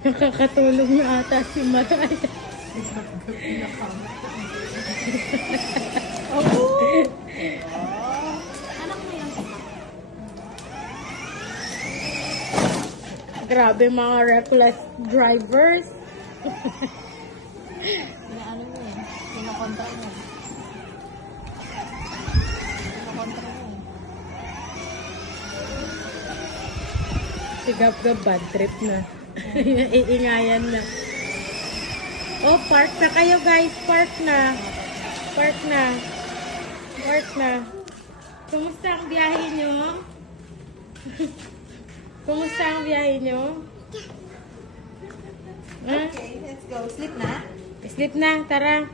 Nakakatulong na ata si Maray. Oh! Anak mo yan. Grabe mga reckless drivers. Ano mo yan? Pinakontra mo. Pinakontra mo. Si Gab-Gab bad trip na. Iingayan na. Oh, park na kayo guys. Park na. Park na. Park na. Kumusta ang biyahe nyo? Kumusta ang biyahe nyo? Okay, let's go. Sleep na? Sleep na. Tara.